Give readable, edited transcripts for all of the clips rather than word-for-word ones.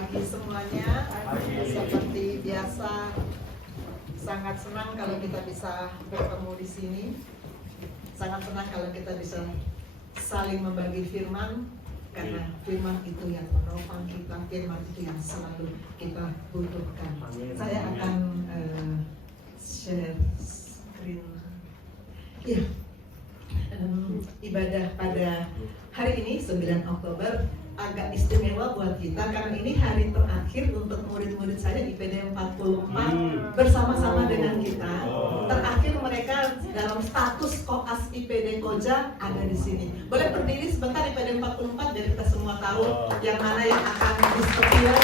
pagi semuanya. Seperti biasa, sangat senang kalau kita bisa bertemu di sini. Sangat senang kalau kita bisa saling membagi firman, karena firman itu yang menopang kita, firman itu yang selalu kita butuhkan. Saya akan share screen. Ya, ibadah pada hari ini 9 Oktober agak istimewa buat kita karena ini hari terakhir untuk murid-murid saya IPD 44 bersama-sama dengan kita. Terakhir mereka dalam status koas IPD Koja ada di sini. Boleh berdiri sebentar IPD 44 biar kita semua tahu yang mana yang akan disetir.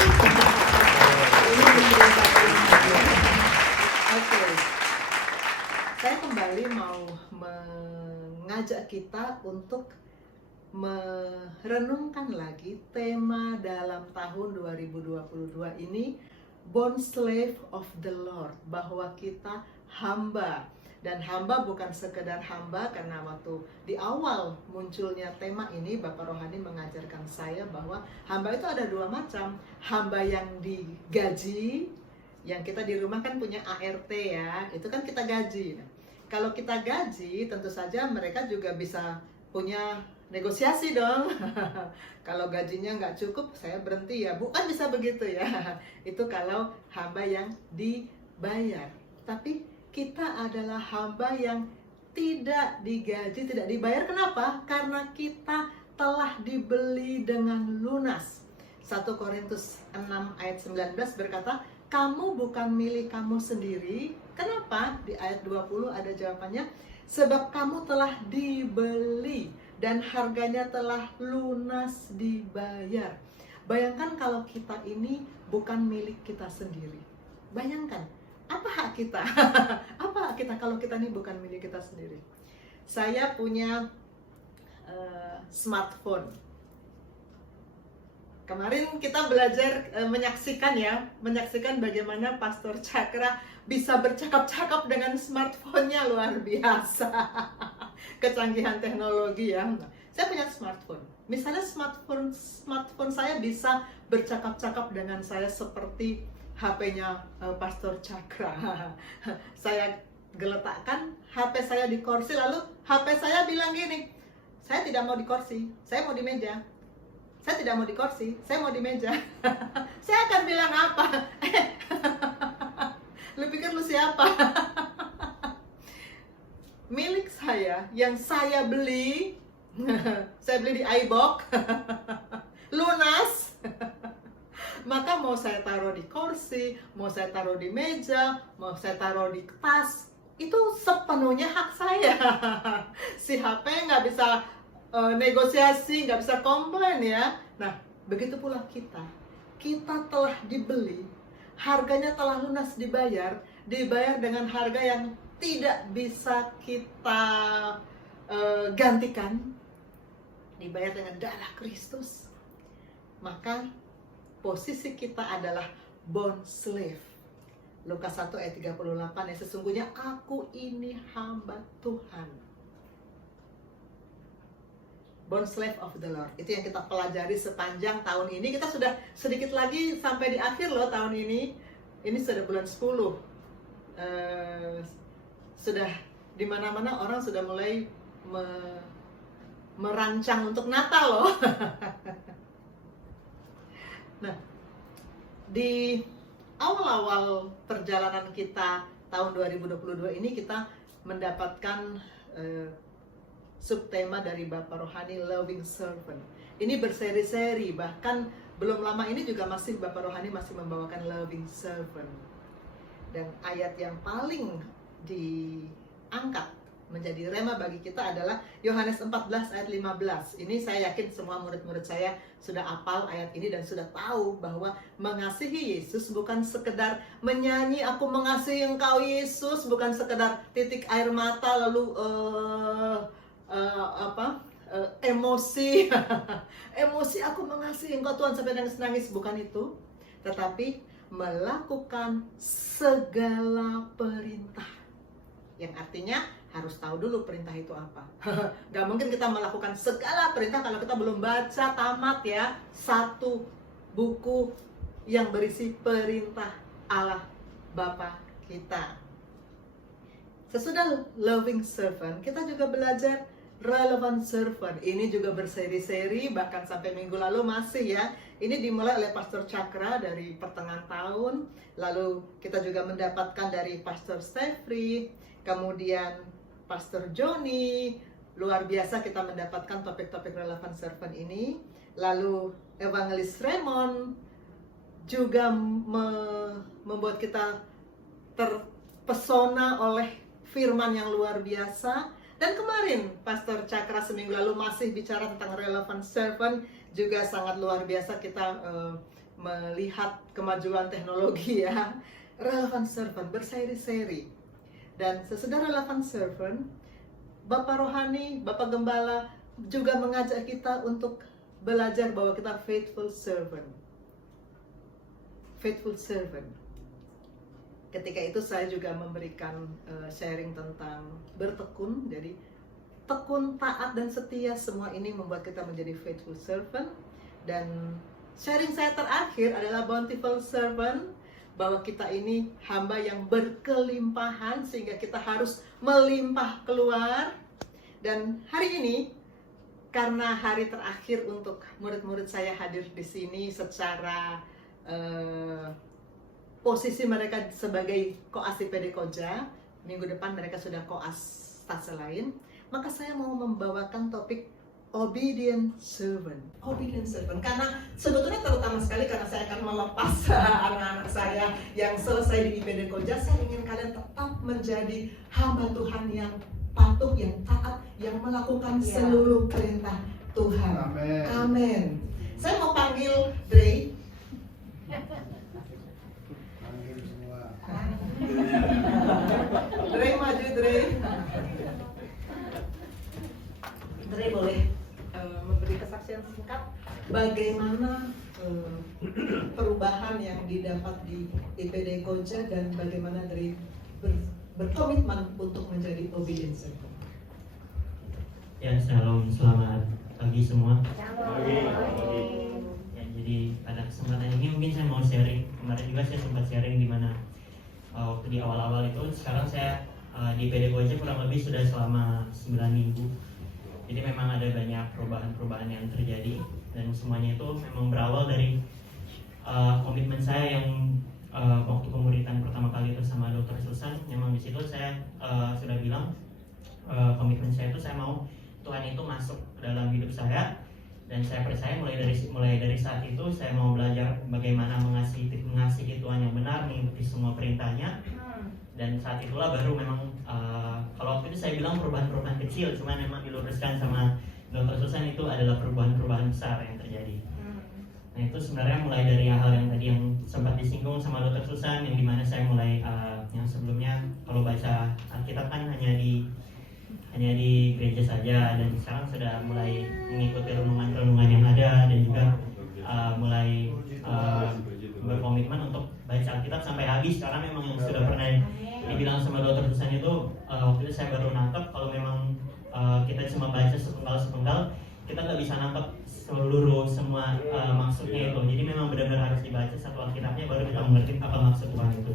Ini IPD 44. Oke. Saya kembali mau mengajak kita untuk merenungkan lagi tema dalam tahun 2022 ini, Born Slave of the Lord, bahwa kita hamba. Dan hamba bukan sekedar hamba, karena waktu di awal munculnya tema ini Bapak Rohani mengajarkan saya bahwa hamba itu ada dua macam. Hamba yang digaji, yang kita di rumah kan punya ART ya, itu kan kita gaji. Nah, kalau kita gaji tentu saja mereka juga bisa punya negosiasi dong. Kalau gajinya nggak cukup, saya berhenti ya. Bukan bisa begitu ya. Itu kalau hamba yang dibayar. Tapi kita adalah hamba yang tidak digaji, tidak dibayar. Kenapa? Karena kita telah dibeli dengan lunas. 1 Korintus 6 ayat 19 berkata, kamu bukan milik kamu sendiri. Kenapa? Di ayat 20 ada jawabannya. Sebab kamu telah dibeli dan harganya telah lunas dibayar. Bayangkan kalau kita ini bukan milik kita sendiri. Bayangkan, apa hak kita? Apa hak kita kalau kita ini bukan milik kita sendiri? Saya punya smartphone. Kemarin kita belajar menyaksikan bagaimana Pastor Cakra bisa bercakap-cakap dengan smartphone-nya, luar biasa. Kecanggihan teknologi ya. Nah, saya punya smartphone. Misalnya smartphone saya bisa bercakap-cakap dengan saya seperti HP-nya Pastor Cakra. Saya geletakkan HP saya di kursi, lalu HP saya bilang gini, saya tidak mau di kursi, saya mau di meja. Saya tidak mau di kursi, saya mau di meja. Saya akan bilang apa? Lu pikir lu siapa? Milik saya yang saya beli, saya beli di iBox, lunas. Maka mau saya taruh di kursi, mau saya taruh di meja, mau saya taruh di tas, itu sepenuhnya hak saya. Si HP nggak bisa negosiasi, nggak bisa komplain ya. Nah, begitu pula kita telah dibeli, harganya telah lunas dibayar dengan harga yang tidak bisa kita gantikan, dibayar dengan darah Kristus. Maka posisi kita adalah bond slave. Lukas 1 ayat 38 ya, sesungguhnya aku ini hamba Tuhan. Born slave of the Lord. Itu yang kita pelajari sepanjang tahun ini. Kita sudah sedikit lagi sampai di akhir loh tahun ini. Ini sudah bulan 10. Sudah di mana-mana orang sudah mulai merancang untuk Natal loh. Nah, di awal-awal perjalanan kita tahun 2022 ini kita mendapatkan subtema dari Bapak Rohani, Loving Servant. Ini berseri-seri, bahkan belum lama ini juga masih Bapak Rohani masih membawakan Loving Servant. Dan ayat yang paling diangkat menjadi rema bagi kita adalah Yohanes 14 ayat 15. Ini saya yakin semua murid-murid saya sudah hafal ayat ini dan sudah tahu bahwa mengasihi Yesus bukan sekedar menyanyi aku mengasihi engkau Yesus, bukan sekedar titik air mata lalu emosi emosi aku mengasihi engkau Tuhan sampai nangis-nangis, bukan itu, tetapi melakukan segala perintah, yang artinya harus tahu dulu perintah itu apa. Gak mungkin kita melakukan segala perintah kalau kita belum baca tamat ya satu buku yang berisi perintah Allah Bapa kita. Sesudah loving servant, kita juga belajar relevant servant. Ini juga berseri-seri, bahkan sampai minggu lalu masih ya. Ini dimulai oleh Pastor Cakra dari pertengahan tahun. Lalu kita juga mendapatkan dari Pastor Stefri, kemudian Pastor Joni. Luar biasa kita mendapatkan topik-topik relevant servant ini. Lalu Evangelis Raymond juga membuat kita terpesona oleh firman yang luar biasa. Dan kemarin Pastor Cakra seminggu lalu masih bicara tentang relevant servant, juga sangat luar biasa kita melihat kemajuan teknologi ya. Relevant servant berseri-seri. Dan sesudah relevant servant, Bapak Rohani, Bapak Gembala juga mengajak kita untuk belajar bahwa kita faithful servant. Faithful servant. Ketika itu saya juga memberikan sharing tentang bertekun. Jadi tekun, taat, dan setia, semua ini membuat kita menjadi faithful servant. Dan sharing saya terakhir adalah bountiful servant, bahwa kita ini hamba yang berkelimpahan sehingga kita harus melimpah keluar. Dan hari ini, karena hari terakhir untuk murid-murid saya hadir di sini secara posisi mereka sebagai koas IPD Koja, minggu depan mereka sudah koas stase lain, maka saya mau membawakan topik obedient servant. Obedient servant, karena sebetulnya terutama sekali karena saya akan melepas anak-anak saya yang selesai di IPD Koja, saya ingin kalian tetap menjadi hamba Tuhan yang patuh, yang taat, yang melakukan seluruh perintah Tuhan. Amin. Amin. Saya mau panggil Dre. Dre maju, Dre. Dre boleh memberi kesaksian singkat bagaimana perubahan yang didapat di IPD Koja dan bagaimana Dre berkomitmen untuk menjadi obedient servant. Ya, shalom, selamat pagi semua. Pagi. Ya, jadi pada kesempatan ini mungkin saya mau sharing. Kemarin juga saya sempat sharing di mana waktu di awal-awal itu. Sekarang saya di PD Koja kurang lebih sudah selama 9 minggu. Jadi memang ada banyak perubahan-perubahan yang terjadi, dan semuanya itu memang berawal dari komitmen saya yang waktu pemuritan pertama kali itu sama Dr. Susan. Memang di situ saya sudah bilang komitmen saya itu saya mau Tuhan itu masuk ke dalam hidup saya, dan saya percaya mulai dari saat itu saya mau belajar bagaimana mengasihi Tuhan yang benar, mengikuti semua perintahnya. Dan saat itulah baru memang kalau waktu itu saya bilang perubahan-perubahan kecil, cuma memang diluruskan sama Dr. Susan itu adalah perubahan-perubahan besar yang terjadi. Nah, itu sebenarnya mulai dari hal yang tadi yang sempat disinggung sama Dr. Susan, yang dimana saya mulai yang sebelumnya kalau baca Alkitab kan hanya di gereja saja, dan sekarang sudah mulai mengikuti renungan-renungan yang ada, dan juga mulai berkomitmen untuk baca Alkitab sampai habis, karena memang yang sudah pernah dibilang sama Dr. Susan itu waktu itu saya baru nangkep kalau memang kita cuma baca sepenggal kita nggak bisa nangkep seluruh semua maksudnya itu. Jadi memang benar-benar harus dibaca satu Alkitabnya baru kita mengerti apa maksud Tuhan itu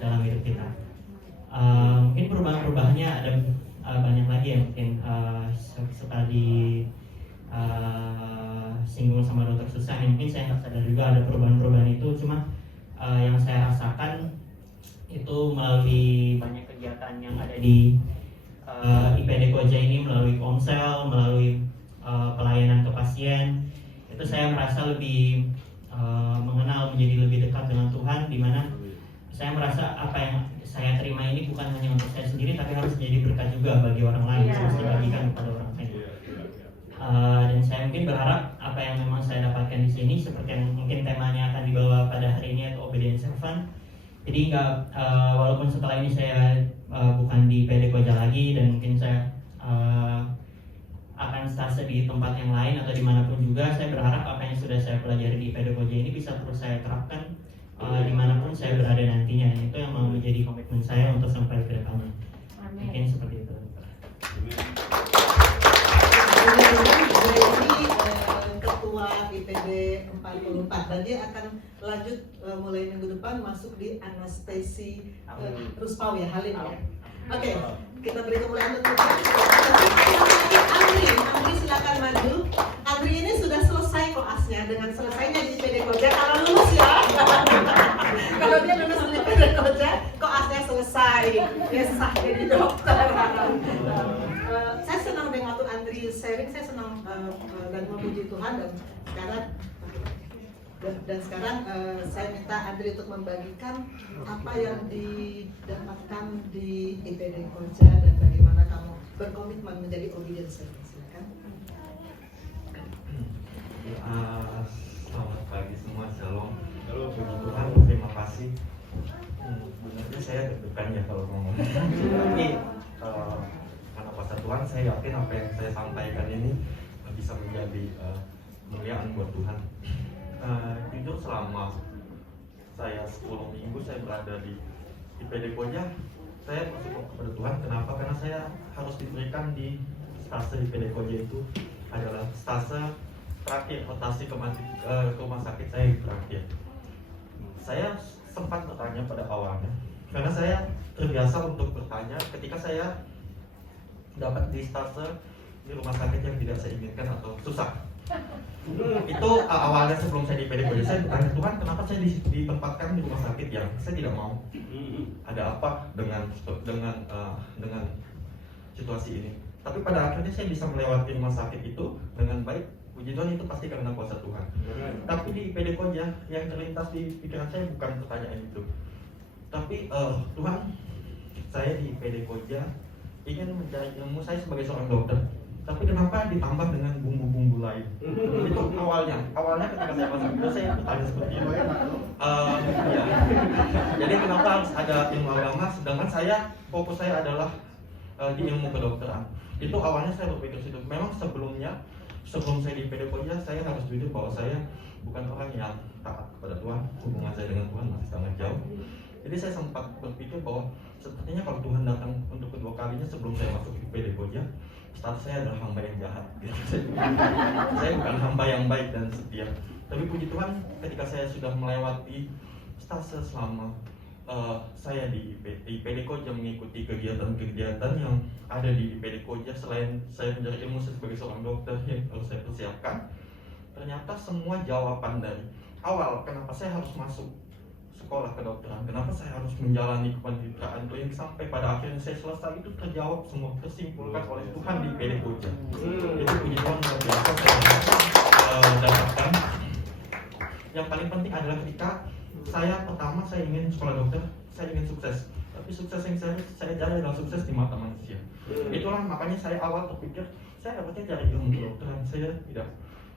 dalam hidup kita. Mungkin perubahan-perubahannya ada banyak lagi ya, mungkin setelah singgung sama Dr. Susan, yang mungkin saya nggak sadar juga ada perubahan-perubahan itu. Cuma yang saya rasakan itu melalui banyak kegiatan yang ada di IPD Koja ini, melalui konsel, melalui pelayanan ke pasien, itu saya merasa lebih mengenal, menjadi lebih dekat dengan Tuhan, di mana saya merasa apa yang saya terima ini bukan hanya untuk saya sendiri, tapi harus menjadi berkat juga bagi orang lain, harus dibagikan kepada orang lain. Dan saya mungkin berharap apa yang memang saya dapatkan di sini, seperti yang mungkin temanya akan dibawa pada hari ini, atau obedient servant. Jadi walaupun setelah ini saya bukan di PD Koja lagi, dan mungkin saya akan stase di tempat yang lain atau dimanapun juga, saya berharap apa yang sudah saya pelajari di PD Koja ini bisa terus saya terapkan dimanapun saya berada nantinya. Itu yang mau menjadi komitmen saya untuk sampai ke depannya. Mungkin seperti itu. Ini ketua IPD IPD 44 dan dia akan lanjut mulai minggu depan masuk di anestesi Ruspau ya, Halim ya. Oke, kita beri kemuliaan untuk Andri silakan maju. Andri ini sudah selesai koasnya dengan selesainya di IPD Koja kalau lulus ya. Kalau dia lulus di IPD Koja, koasnya selesai. Dia sah jadi dokter. Saya senang dengan waktu Andri sharing, saya senang dan memuji Tuhan dan sekarang saya minta Andri untuk membagikan apa yang didapatkan di IPD Koja dan bagaimana kamu berkomitmen menjadi obedient servant. Silakan. Selamat pagi semua, shalom. Puji Tuhan, terima kasih. Sebenarnya saya deg-degan ya kalau ngomong. Tapi karena kuasa Tuhan, saya yakin apa yang saya sampaikan ini bisa menjadi kemuliaan buat Tuhan. Jujur selama saya 10 minggu saya berada di IPD Koja, saya bersyukur kepada Tuhan. Kenapa? Karena saya harus diberikan di stase IPD Koja itu adalah stase terakhir rotasi ke rumah sakit saya terakhir. Saya sempat bertanya pada awalnya, karena saya terbiasa untuk bertanya ketika saya dapat di stase di rumah sakit yang tidak saya inginkan atau susah. Itu awalnya sebelum saya di IPD Koja, saya bertanya, Tuhan kenapa saya ditempatkan di rumah sakit yang saya tidak mau? Ada apa dengan situasi ini? Tapi pada akhirnya saya bisa melewati rumah sakit itu dengan baik. Puji Tuhan, itu pasti karena kuasa Tuhan. Tapi di IPD Koja yang terlintas di pikiran saya bukan pertanyaan itu. Tapi Tuhan, saya di IPD Koja ingin mencari ilmu saya sebagai seorang dokter. Tapi kenapa ditambah dengan bumbu-bumbu lain? Itu awalnya ketika saya masuk itu saya bertanya seperti itu. Ya. Jadi kenapa harus ada ilmu agama, sedangkan fokus saya adalah di ilmu kedokteran. Itu awalnya saya berpikir situ. Memang sebelum saya di IPD Koja, saya harus jujur bahwa saya bukan orang yang taat kepada Tuhan. Hubungan saya dengan Tuhan masih sangat jauh. Jadi saya sempat berpikir bahwa sepertinya kalau Tuhan datang untuk kedua kalinya sebelum saya masuk di IPD Koja, status saya adalah hamba yang jahat. Saya bukan hamba yang baik dan setia. Tapi puji Tuhan, ketika saya sudah melewati stase selama saya di IPD Koja mengikuti kegiatan-kegiatan yang ada di IPD Koja, selain saya mencari ilmu sebagai seorang dokter yang harus saya persiapkan, ternyata semua jawaban dari awal kenapa saya harus masuk sekolah kedokteran, kenapa saya harus menjalani kepanitiaan klinik sampai pada akhirnya saya selesai, itu terjawab semua, tersimpulkan oleh Tuhan di IPD Koja. Itu puji Tuhan luar biasa saya dapatkan. Yang paling penting adalah ketika saya ingin sekolah dokter, saya ingin sukses. Tapi sukses yang saya cari adalah sukses di mata manusia. Itulah makanya saya awal terpikir saya harusnya cari ilmu kedokteran. Saya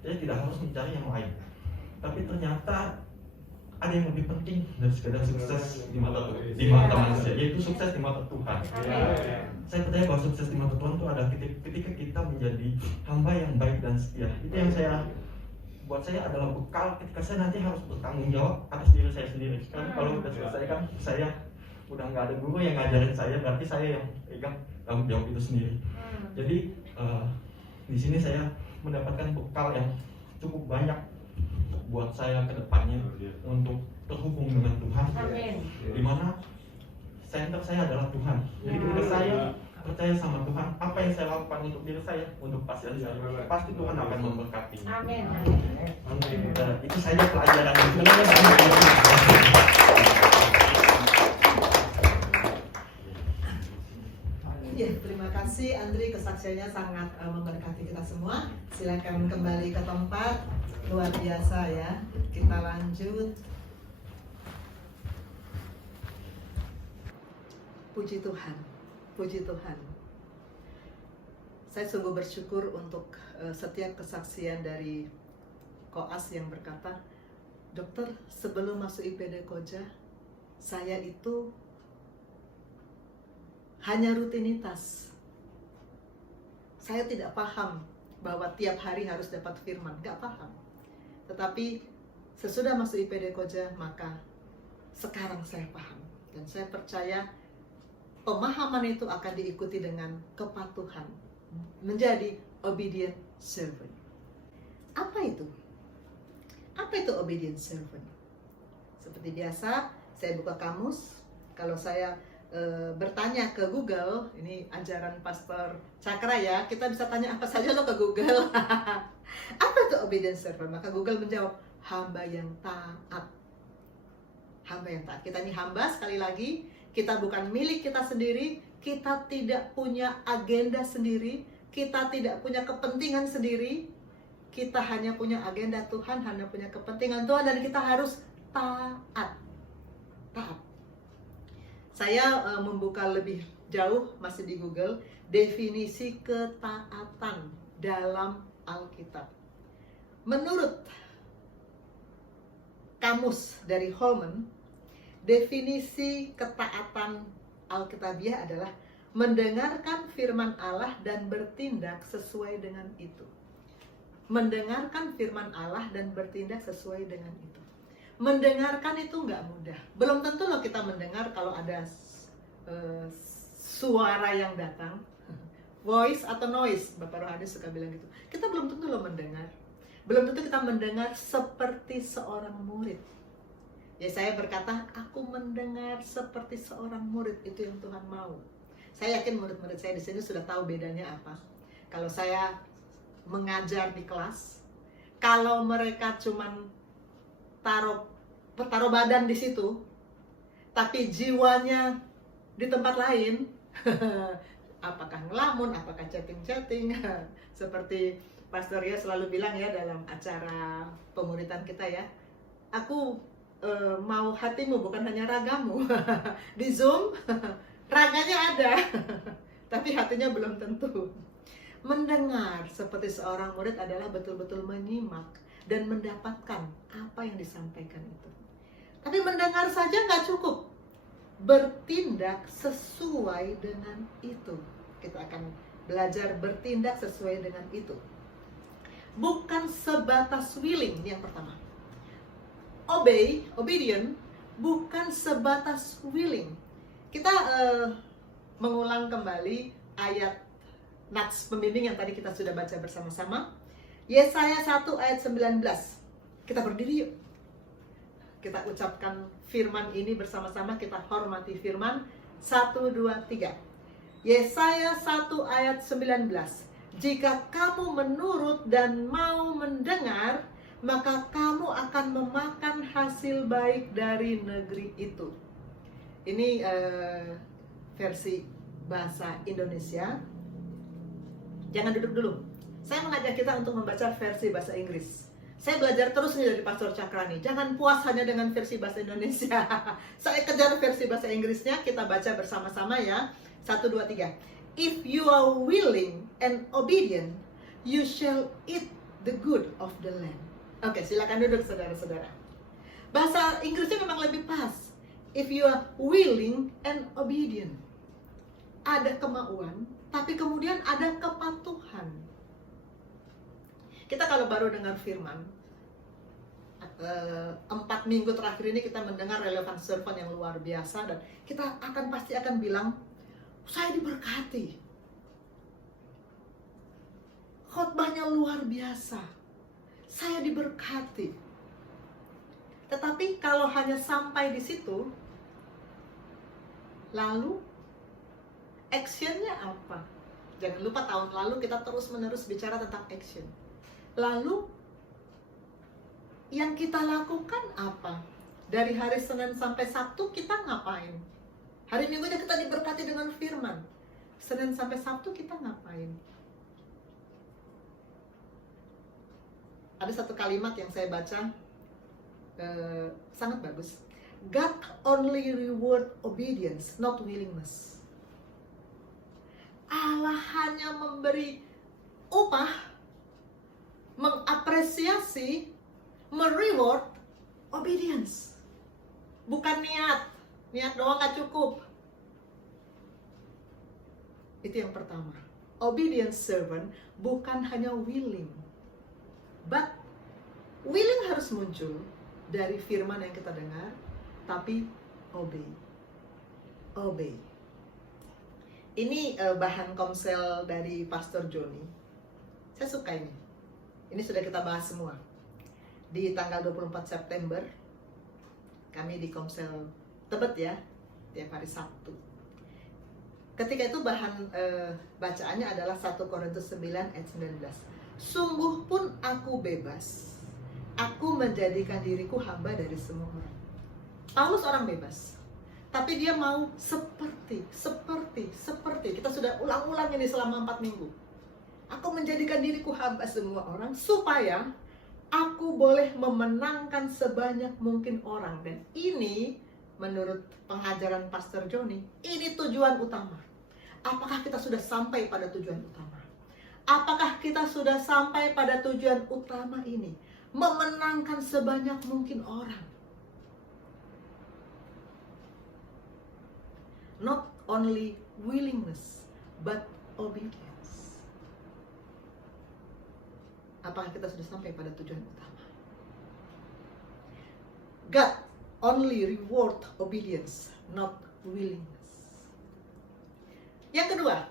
tidak harus mencari yang lain. Tapi ternyata ada yang lebih penting dari sekedar sukses di mata manusia, yaitu sukses di mata Tuhan. Saya percaya bahwa sukses di mata Tuhan itu ada ketika kita menjadi hamba yang baik dan setia. Itu yang buat saya adalah bekal ketika saya nanti harus bertanggung jawab atas diri saya sendiri. Karena kalau sudah selesai kan saya udah nggak ada guru yang ngajarin saya, berarti saya yang pegang tanggung jawab itu sendiri. Jadi di sini saya mendapatkan bekal yang cukup banyak buat saya ke depannya untuk terhubung dengan Tuhan. Dimana center saya adalah Tuhan. Jadi ketika saya percaya sama Tuhan, apa yang saya lakukan untuk diri saya, untuk pasien saya, pasti Tuhan akan memberkatinya. Amin. Itu saja pelajaran yang sebenarnya Ya, terima kasih Andri, kesaksiannya sangat memberkati kita semua. Silakan kembali ke tempat. Luar biasa ya. Kita lanjut. Puji Tuhan. Puji Tuhan. Saya sungguh bersyukur untuk setiap kesaksian dari koas yang berkata, dokter, sebelum masuk IPD Koja, saya itu hanya rutinitas. Saya tidak paham bahwa tiap hari harus dapat firman, gak paham. Tetapi sesudah masuk IPD Koja, maka sekarang saya paham. Dan saya percaya pemahaman itu akan diikuti dengan kepatuhan, menjadi obedient servant. Apa itu? Apa itu obedient servant? Seperti biasa, saya buka kamus. Kalau saya bertanya ke Google, ini ajaran Pastor Cakra ya, kita bisa tanya apa saja lo ke Google. Apa itu obedient servant? Maka Google menjawab, hamba yang taat. Hamba yang taat. Kita ini hamba, sekali lagi, kita bukan milik kita sendiri, kita tidak punya agenda sendiri, kita tidak punya kepentingan sendiri, kita hanya punya agenda Tuhan, hanya punya kepentingan Tuhan, dan kita harus taat. Taat. Saya membuka lebih jauh, masih di Google, definisi ketaatan dalam Alkitab. Menurut kamus dari Holman, definisi ketaatan Alkitabiah adalah mendengarkan firman Allah dan bertindak sesuai dengan itu. Mendengarkan firman Allah dan bertindak sesuai dengan itu. Mendengarkan itu nggak mudah. Belum tentu loh kita mendengar kalau ada suara yang datang, voice atau noise. Bapak Rohani suka bilang gitu. Kita belum tentu loh mendengar. Belum tentu kita mendengar seperti seorang murid. Ya, saya berkata, aku mendengar seperti seorang murid. Itu yang Tuhan mau. Saya yakin murid-murid saya di sini sudah tahu bedanya apa. Kalau saya mengajar di kelas, kalau mereka cuman taruh badan di situ, tapi jiwanya di tempat lain, apakah ngelamun, apakah chatting-chatting, seperti Pastor Ria selalu bilang ya dalam acara pemuritan kita ya, aku mau hatimu bukan hanya ragamu. Di Zoom raganya ada, tapi hatinya belum tentu. Mendengar seperti seorang murid adalah betul-betul menyimak dan mendapatkan apa yang disampaikan itu. Tapi mendengar saja nggak cukup. Bertindak sesuai dengan itu. Kita akan belajar bertindak sesuai dengan itu. Bukan sebatas willing, yang pertama. Obedient, bukan sebatas willing. Kita mengulang kembali ayat nats pembimbing yang tadi kita sudah baca bersama-sama. Yesaya 1 ayat 19. Kita berdiri yuk. Kita ucapkan firman ini bersama-sama, kita hormati firman. 1, 2, 3. Yesaya 1 ayat 19. Jika kamu menurut dan mau mendengar, maka kamu akan memakan hasil baik dari negeri itu. Ini versi bahasa Indonesia. Jangan duduk dulu. Saya mengajak kita untuk membaca versi bahasa Inggris. Saya belajar terus nih dari Pastor Cakra nih. Jangan puas hanya dengan versi bahasa Indonesia. Saya kejar versi bahasa Inggrisnya. Kita baca bersama-sama ya. 1, 2, 3. If you are willing and obedient, you shall eat the good of the land. Oke, silakan duduk saudara-saudara. Bahasa Inggrisnya memang lebih pas. If you are willing and obedient. Ada kemauan, tapi kemudian ada kepatuhan. Kita kalau baru dengar firman, 4 minggu terakhir ini kita mendengar relevant servant yang luar biasa, dan kita pasti akan bilang, saya diberkati. Khotbahnya luar biasa. Saya diberkati. Tetapi kalau hanya sampai di situ, lalu actionnya apa? Jangan lupa tahun lalu kita terus-menerus bicara tentang action. Lalu yang kita lakukan apa? Dari hari Senin sampai Sabtu kita ngapain? Hari Minggunya kita diberkati dengan firman. Senin sampai Sabtu kita ngapain? Ada satu kalimat yang saya baca sangat bagus. God only reward obedience, not willingness. Allah hanya memberi upah, mengapresiasi, mereward obedience. Bukan niat doang gak cukup. Itu yang pertama. Obedient servant bukan hanya willing, but willing harus muncul dari firman yang kita dengar, tapi obey. Ini bahan komsel dari Pastor Joni. Saya suka ini. Ini sudah kita bahas semua. di tanggal 24 September kami di Komsel Tebet ya, tiap hari Sabtu. Ketika itu bahan bacaannya adalah 1 Korintus 9 ayat 19. Sungguh pun aku bebas, aku menjadikan diriku hamba dari semua orang. Paulus orang bebas, tapi dia mau seperti. Kita sudah ulang-ulang ini selama 4 minggu. Aku menjadikan diriku hamba semua orang supaya aku boleh memenangkan sebanyak mungkin orang. Dan ini menurut pengajaran Pastor Joni, ini tujuan utama. Apakah kita sudah sampai pada tujuan utama? Apakah kita sudah sampai pada tujuan utama ini? Memenangkan sebanyak mungkin orang. Not only willingness, but obedience. Apakah kita sudah sampai pada tujuan utama? God only reward obedience, not willingness. Yang kedua,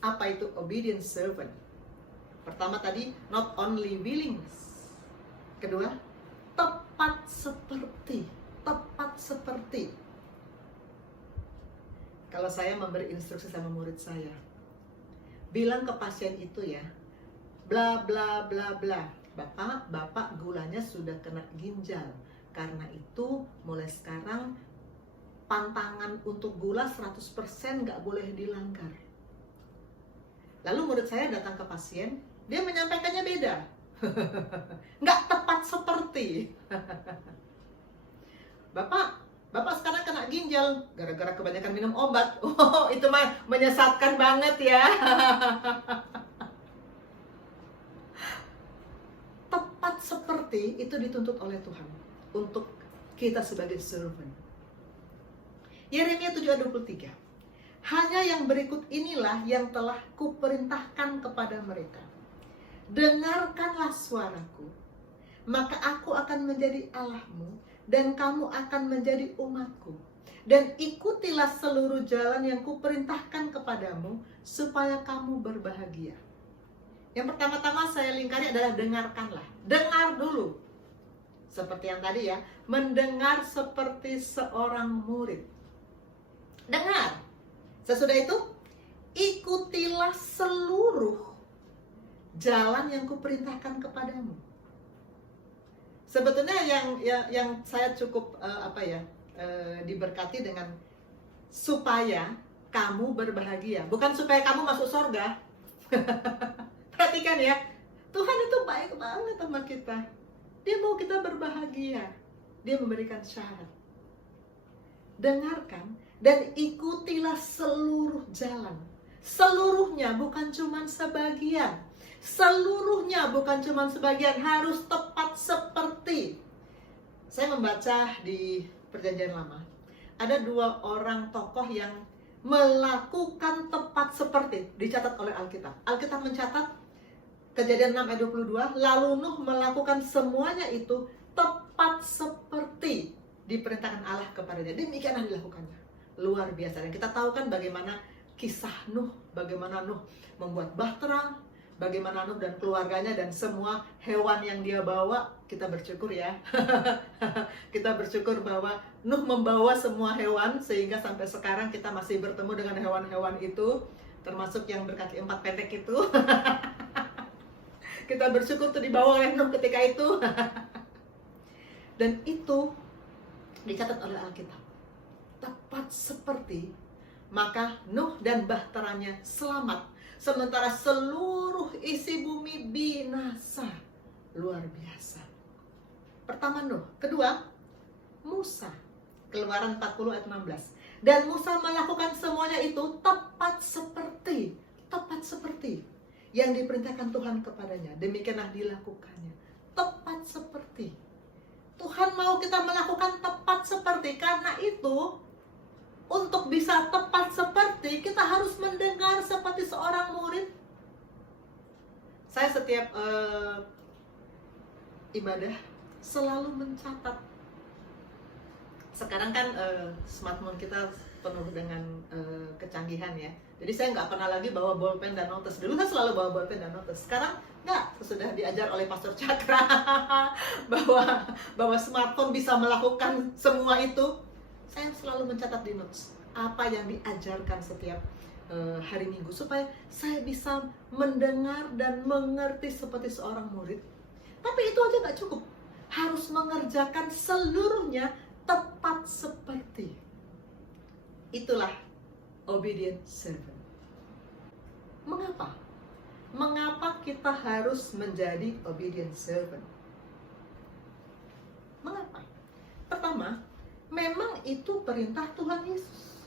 apa itu obedient servant? Pertama tadi, not only willingness. Kedua, tepat seperti. Kalau saya memberi instruksi sama murid saya, bilang ke pasien itu ya, bla bla bla bla, bapak gulanya sudah kena ginjal, karena itu mulai sekarang pantangan untuk gula 100% nggak boleh dilanggar. Lalu murid saya datang ke pasien, dia menyampaikannya beda. Nggak tepat seperti. Bapak sekarang kena ginjal gara-gara kebanyakan minum obat. Oh, itu mah menyesatkan banget ya. Tepat seperti itu dituntut oleh Tuhan untuk kita sebagai servant. Yeremia 7:23. Hanya yang berikut inilah yang telah kuperintahkan kepada mereka. Dengarkanlah suaraku, maka aku akan menjadi Allahmu, dan kamu akan menjadi umatku. Dan ikutilah seluruh jalan yang kuperintahkan kepadamu, supaya kamu berbahagia. Yang pertama-tama saya lingkari adalah dengarkanlah. Dengar dulu. Seperti yang tadi ya, mendengar seperti seorang murid. Dengar. Sesudah itu, ikutilah seluruh jalan yang kuperintahkan kepadamu. Sebetulnya yang saya cukup diberkati dengan supaya kamu berbahagia, bukan supaya kamu masuk surga. Perhatikan ya, Tuhan itu baik banget sama kita. Dia mau kita berbahagia. Dia memberikan syarat. Dengarkan dan ikutilah seluruh jalan. Seluruhnya, bukan cuma sebagian. Seluruhnya, bukan cuma sebagian. Harus tepat seperti. Saya membaca di Perjanjian Lama, ada 2 orang tokoh yang melakukan tepat seperti, dicatat oleh Alkitab. Alkitab mencatat Kejadian 6 ayat 22, lalu Nuh melakukan semuanya itu tepat seperti diperintahkan Allah kepadanya. Demikianlah dilakukannya. Luar biasa. Dan kita tahu kan bagaimana kisah Nuh, bagaimana Nuh membuat bahtera, bagaimana Nuh dan keluarganya dan semua hewan yang dia bawa. Kita bersyukur ya. Kita bersyukur bahwa Nuh membawa semua hewan, sehingga sampai sekarang kita masih bertemu dengan hewan-hewan itu, termasuk yang berkaki 4 pendek itu. Kita bersyukur tuh dibawa oleh Nuh ketika itu. Dan itu dicatat oleh Alkitab. Tepat seperti, maka Nuh dan bahteranya selamat, sementara seluruh isi bumi binasa. Luar biasa. Pertama Nuh. Kedua, Musa. Keluaran 40 ayat 16. Dan Musa melakukan semuanya itu tepat seperti yang diperintahkan Tuhan kepadanya. Demikianlah dilakukannya. Tepat seperti. Tuhan mau kita melakukan tepat seperti. Karena itu, untuk bisa tepat seperti, kita harus mendengar seperti seorang murid. Saya setiap ibadah selalu mencatat. Sekarang kan smartphone kita penuh dengan kecanggihan ya. Jadi saya nggak pernah lagi bawa bolpen dan notes. Dulu saya selalu bawa bolpen dan notes. Sekarang nggak. Sudah diajar oleh Pastor Cakra bahwa smartphone bisa melakukan semua itu. Saya selalu mencatat di notes apa yang diajarkan setiap hari Minggu supaya saya bisa mendengar dan mengerti seperti seorang murid. Tapi itu aja nggak cukup. Harus mengerjakan seluruhnya tepat seperti. Itulah obedient servant. Mengapa? Mengapa kita harus menjadi obedient servant? Mengapa? Pertama, memang itu perintah Tuhan Yesus.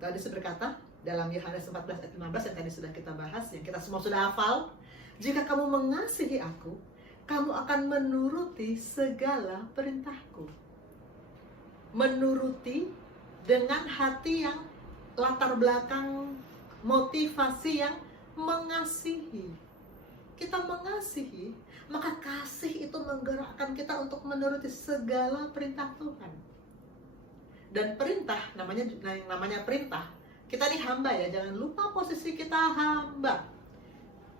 Tadi saya berkata dalam Yohanes 14 ayat 15 yang tadi sudah kita bahas, yang kita semua sudah hafal, jika kamu mengasihi aku, kamu akan menuruti segala perintahku. Menuruti dengan hati yang latar belakang motivasi yang mengasihi. Kita mengasihi, maka kasih itu menggerakkan kita untuk menuruti segala perintah Tuhan. Dan perintah, namanya perintah, kita ini hamba ya, jangan lupa posisi kita hamba.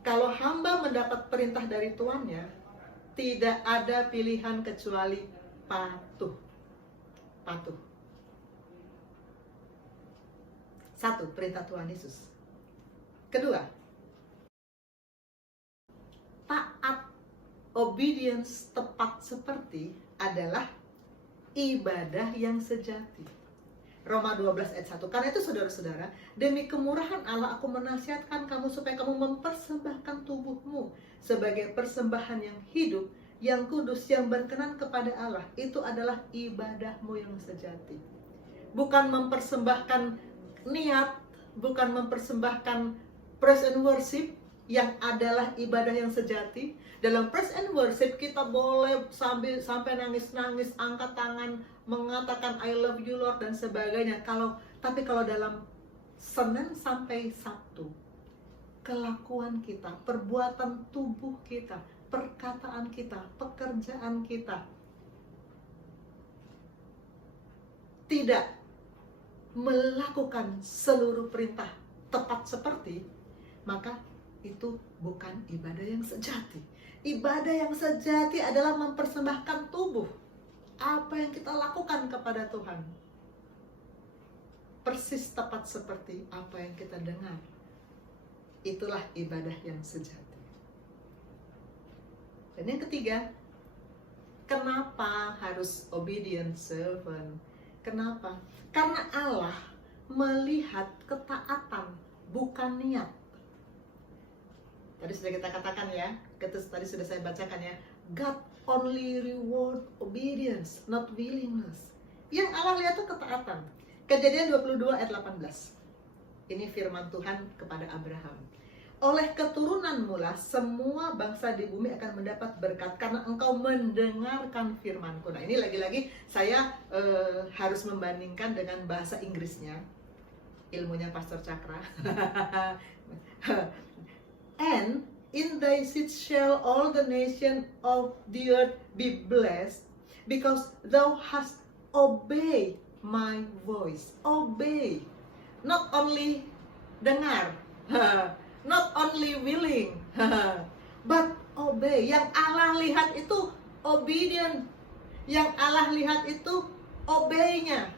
Kalau hamba mendapat perintah dari tuannya, tidak ada pilihan kecuali patuh. Patuh. Satu, perintah Tuhan Yesus. Kedua, taat, obedience tepat seperti adalah ibadah yang sejati. Roma 12 ayat 1. Karena itu saudara-saudara, demi kemurahan Allah aku menasihatkan kamu supaya kamu mempersembahkan tubuhmu sebagai persembahan yang hidup, yang kudus, yang berkenan kepada Allah. Itu adalah ibadahmu yang sejati. Bukan mempersembahkan niat, bukan mempersembahkan praise and worship yang adalah ibadah yang sejati. Dalam praise and worship kita boleh sampai nangis-nangis, angkat tangan, mengatakan I love you Lord dan sebagainya. Tapi kalau dalam Senin sampai Sabtu, kelakuan kita, perbuatan tubuh kita, perkataan kita, pekerjaan kita tidak melakukan seluruh perintah tepat seperti, maka itu bukan ibadah yang sejati. Ibadah yang sejati adalah mempersembahkan tubuh, apa yang kita lakukan kepada Tuhan, persis tepat seperti apa yang kita dengar. Itulah ibadah yang sejati. Dan yang ketiga, kenapa harus obedient servant? Kenapa? Karena Allah melihat ketaatan, bukan niat. Tadi sudah kita katakan ya, tadi sudah saya bacakan ya, God only reward obedience, not willingness. Yang Allah lihat itu ketaatan. Kejadian 22 ayat 18. Ini firman Tuhan kepada Abraham. Oleh keturunanmu lah semua bangsa di bumi akan mendapat berkat karena engkau mendengarkan firmanku. Nah ini lagi-lagi saya harus membandingkan dengan bahasa Inggrisnya, ilmunya Pastor Cakra. And in thy seed shall all the nation of the earth be blessed, because thou hast obeyed my voice. Obey, not only dengar, not only willing, but obey. Yang Allah lihat itu obedient. Yang Allah lihat itu obey-nya,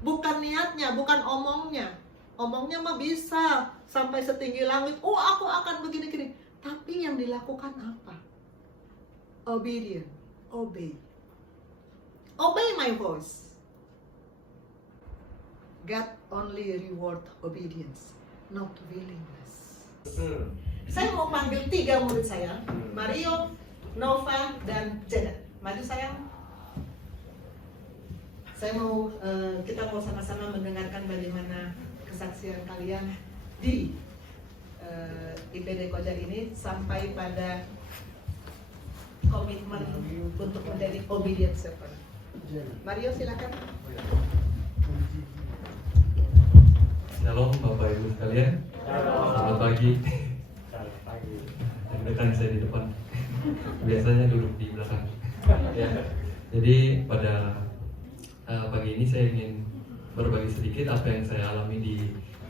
bukan niatnya, bukan omongnya. Omongnya mah bisa sampai setinggi langit, oh aku akan begini-gini. Tapi yang dilakukan apa? Obedient, obey. Obey my voice. God only reward obedience, not willingness. Saya mau panggil 3 murid saya, Mario, Nova, dan Janet. Maju sayang. Saya mau, kita mau sama-sama mendengarkan bagaimana kesaksian kalian di IPD Koja ini sampai pada komitmen untuk menjadi obedient servant. Mario silakan. Shalom Bapak Ibu sekalian. Selamat pagi. Dekan saya di depan. Biasanya duduk di belakang. Ya. Jadi pada pagi ini saya ingin berbagi sedikit apa yang saya alami di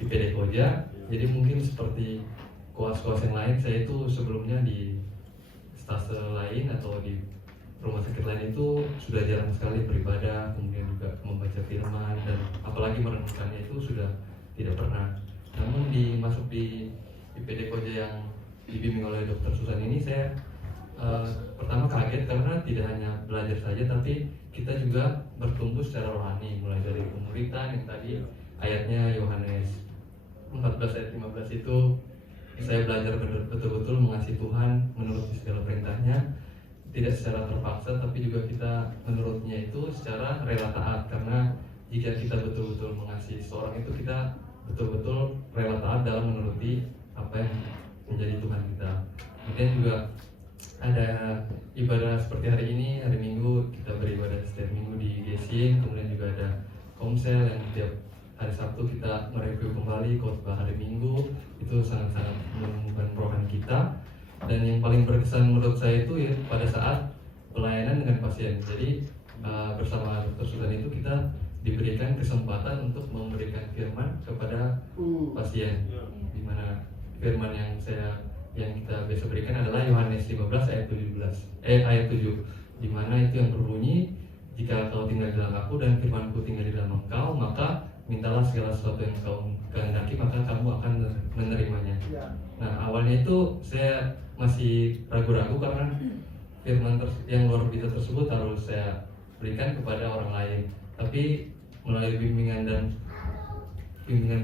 PD Koja. Jadi mungkin seperti koas-koas yang lain, saya itu sebelumnya di stase lain atau di rumah sakit lain itu sudah jarang sekali beribadah, kemudian juga membaca firman, dan apalagi merenungkannya itu sudah tidak pernah. Namun masuk di PD Koja yang dibimbing oleh Dr. Susan ini, saya pertama kaget karena tidak hanya belajar saja, tapi kita juga bertumbuh secara rohani, mulai dari pemuritan yang tadi ayatnya Yohanes 14 ayat 15 itu saya belajar betul-betul mengasihi Tuhan, menuruti segala perintahnya, tidak secara terpaksa, tapi juga kita menurutnya itu secara rela taat. Karena jika kita betul-betul mengasihi seorang itu, kita betul-betul rela taat dalam menuruti apa yang menjadi Tuhan kita. Kemudian juga ada ibadah seperti hari ini, hari Minggu kita beribadah setiap minggu di Gesing. Kemudian juga ada komsel yang tiap hari Sabtu kita mereview kembali khotbah hari Minggu. Itu sangat-sangat menumbuhkan rohani kita. Dan yang paling berkesan menurut saya itu ya pada saat pelayanan dengan pasien. Jadi bersama Dr. Susan itu kita diberikan kesempatan untuk memberikan firman kepada pasien. Di mana firman yang kita biasa berikan adalah Yohanes 15 ayat 7, di mana itu yang berbunyi, jika kau tinggal di dalam aku dan firmanku tinggal di dalam engkau, maka mintalah segala sesuatu yang kau kehendaki, maka kamu akan menerimanya. Nah, awalnya itu saya masih ragu-ragu karena firman yang luar biasa tersebut harus saya berikan kepada orang lain. Tapi melalui bimbingan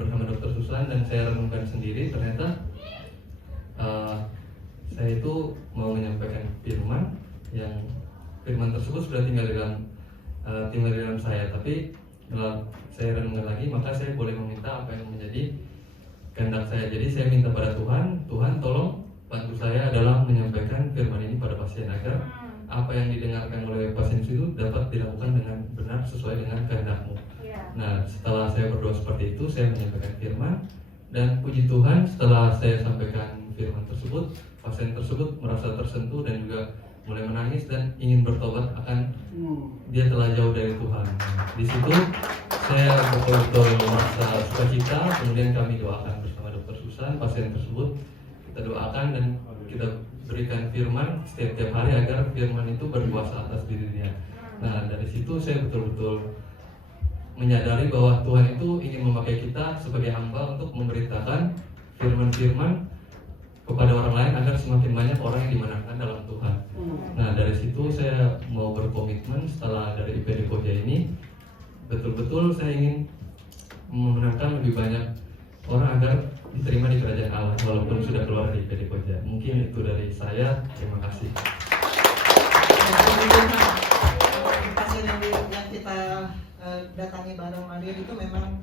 bersama Dr. Susan dan saya renungkan sendiri, ternyata saya itu mau menyampaikan firman tersebut sudah tinggal di dalam saya, tapi setelah saya renungkan lagi, maka saya boleh meminta apa yang menjadi kehendak saya. Jadi saya minta pada Tuhan tolong bantu saya adalah menyampaikan firman ini pada pasien, agar apa yang didengarkan oleh pasien itu dapat dilakukan dengan benar sesuai dengan kehendak-Mu. Nah, setelah saya berdoa seperti itu, saya menyampaikan firman, dan puji Tuhan setelah saya sampaikan firman tersebut, pasien tersebut merasa tersentuh dan juga mulai menangis dan ingin bertobat akan dia telah jauh dari Tuhan. Di situ saya betul-betul merasa sukacita. Kemudian kami doakan bersama Dr. Susan pasien tersebut, kita doakan dan kita berikan firman setiap hari agar firman itu berkuasa atas dirinya. Nah, dari situ saya betul-betul menyadari bahwa Tuhan itu ingin memakai kita sebagai hamba untuk memberitakan firman-firman kepada orang lain agar semakin banyak orang yang dimenangkan dalam Tuhan. Nah, dari situ saya mau berkomitmen setelah dari IPD Koja ini, betul-betul saya ingin memenangkan lebih banyak orang agar diterima di kerajaan Allah walaupun sudah keluar dari IPD Koja. Mungkin itu dari saya. Terima kasih. Pasien yang kita datangi bareng Mario itu memang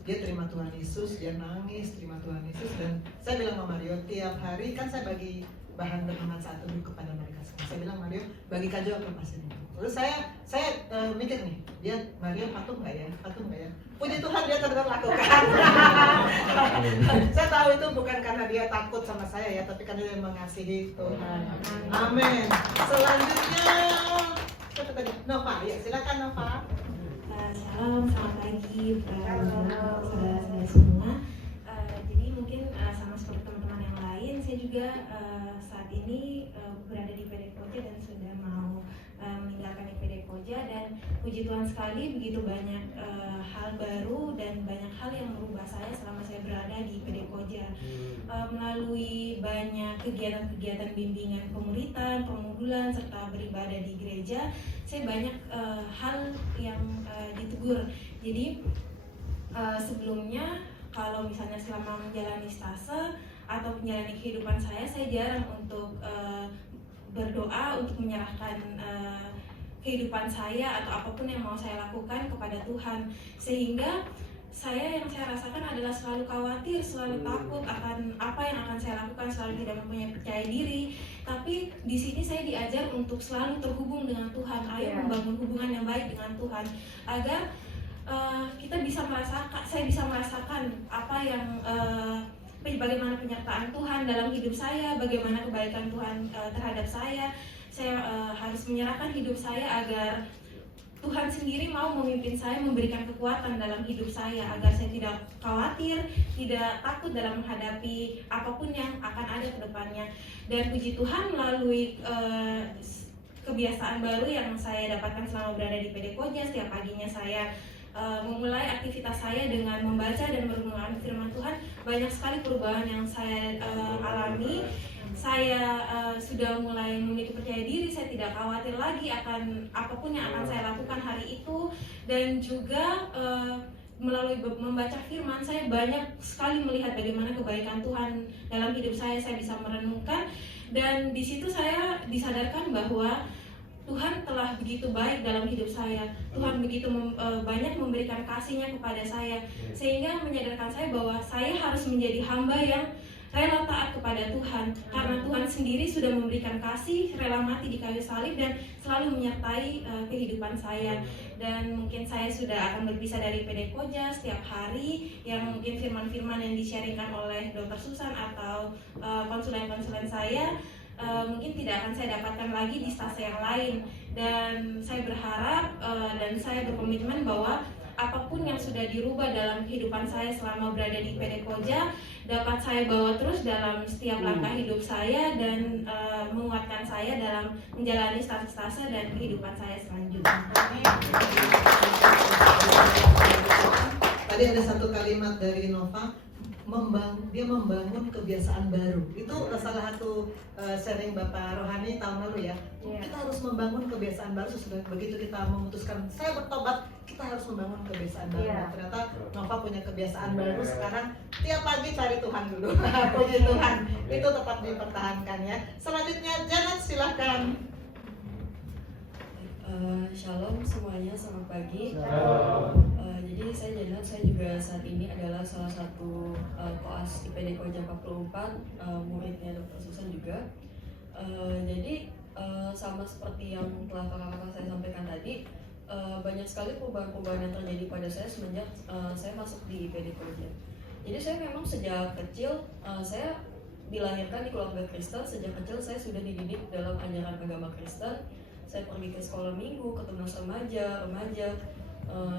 dia terima Tuhan Yesus, dia nangis terima Tuhan Yesus, dan saya bilang sama Mario tiap hari kan saya bagi bahan renungan satu kepada mereka semua. Saya bilang, Mario bagikan juga ke pasien itu. Terus saya mikir nih, dia Mario patuh nggak ya? Puji Tuhan dia terus lakukan. Saya tahu itu bukan karena dia takut sama saya ya, tapi karena dia mengasihi Tuhan. Amin. Selanjutnya siapa tadi? Nova, ya silakan Nova. Salam, selamat pagi saudara-saudara semua. Jadi mungkin sama seperti teman-teman yang lain, saya juga saat ini berada di PD Koja dan sudah mau meninggalkan IPD Koja, dan puji Tuhan sekali begitu banyak hal baru dan banyak hal yang merubah saya selama saya berada di IPD Koja. Melalui banyak kegiatan-kegiatan bimbingan pemuritan, permodulan, serta beribadah di gereja, saya banyak hal yang ditegur. Jadi sebelumnya kalau misalnya selama menjalani stase atau menjalani kehidupan saya jarang untuk berdoa untuk menyerahkan kehidupan saya atau apapun yang mau saya lakukan kepada Tuhan, sehingga yang saya rasakan adalah selalu khawatir, selalu takut akan apa yang akan saya lakukan, selalu tidak mempunyai percaya diri. Tapi di sini saya diajar untuk selalu terhubung dengan Tuhan. Ayo membangun hubungan yang baik dengan Tuhan agar saya bisa merasakan apa yang bagaimana penyertaan Tuhan dalam hidup saya, bagaimana kebaikan Tuhan terhadap saya. Saya harus menyerahkan hidup saya agar Tuhan sendiri mau memimpin saya, memberikan kekuatan dalam hidup saya agar saya tidak khawatir, tidak takut dalam menghadapi apapun yang akan ada ke depannya. Dan puji Tuhan melalui kebiasaan baru yang saya dapatkan selama berada di PD Koja, setiap paginya saya memulai aktivitas saya dengan membaca dan merenungkan firman Tuhan. Banyak sekali perubahan yang saya alami. Saya sudah mulai memiliki percaya diri, saya tidak khawatir lagi akan apapun yang akan saya lakukan hari itu. Dan juga melalui membaca firman, saya banyak sekali melihat bagaimana kebaikan Tuhan dalam hidup saya bisa merenungkan. Dan di situ saya disadarkan bahwa Tuhan telah begitu baik dalam hidup saya. Tuhan begitu banyak memberikan kasih-Nya kepada saya, sehingga menyadarkan saya bahwa saya harus menjadi hamba yang rela taat kepada Tuhan, karena Tuhan sendiri sudah memberikan kasih, rela mati di kayu salib dan selalu menyertai kehidupan saya. Dan mungkin saya sudah akan berpisah dari PD Koja setiap hari, yang mungkin firman-firman yang di-sharingkan oleh Dr. Susan atau konsulen-konsulen saya mungkin tidak akan saya dapatkan lagi di stase yang lain. Dan saya berharap dan saya berkomitmen bahwa apapun yang sudah dirubah dalam kehidupan saya selama berada di PD Koja dapat saya bawa terus dalam setiap langkah hidup saya, dan menguatkan saya dalam menjalani stase-stase dan kehidupan saya selanjutnya. Tadi ada satu kalimat dari Nova, dia membangun kebiasaan baru. Itu salah satu sharing Bapak Rohani tahun lalu ya. Kita harus membangun kebiasaan baru. Sesudah begitu kita memutuskan saya bertobat, kita harus membangun kebiasaan baru. Ternyata Nova punya kebiasaan baru sekarang, tiap pagi cari Tuhan dulu. Puji Tuhan, itu tetap dipertahankan ya. Selanjutnya Janet, silahkan. Shalom semuanya, selamat pagi. Jadi saya Janet, saya juga saat ini adalah salah satu koas di PD Koja 44, muridnya Dr. Susan juga. Jadi sama seperti yang telah kakak-kakak saya sampaikan tadi, banyak sekali perubahan-perubahan yang terjadi pada saya semenjak saya masuk di PD Koja. Jadi saya memang sejak kecil, saya dilahirkan di keluarga Kristen. Sejak kecil saya sudah dididik dalam ajaran agama Kristen. Saya pergi ke sekolah minggu, ke tunas remaja,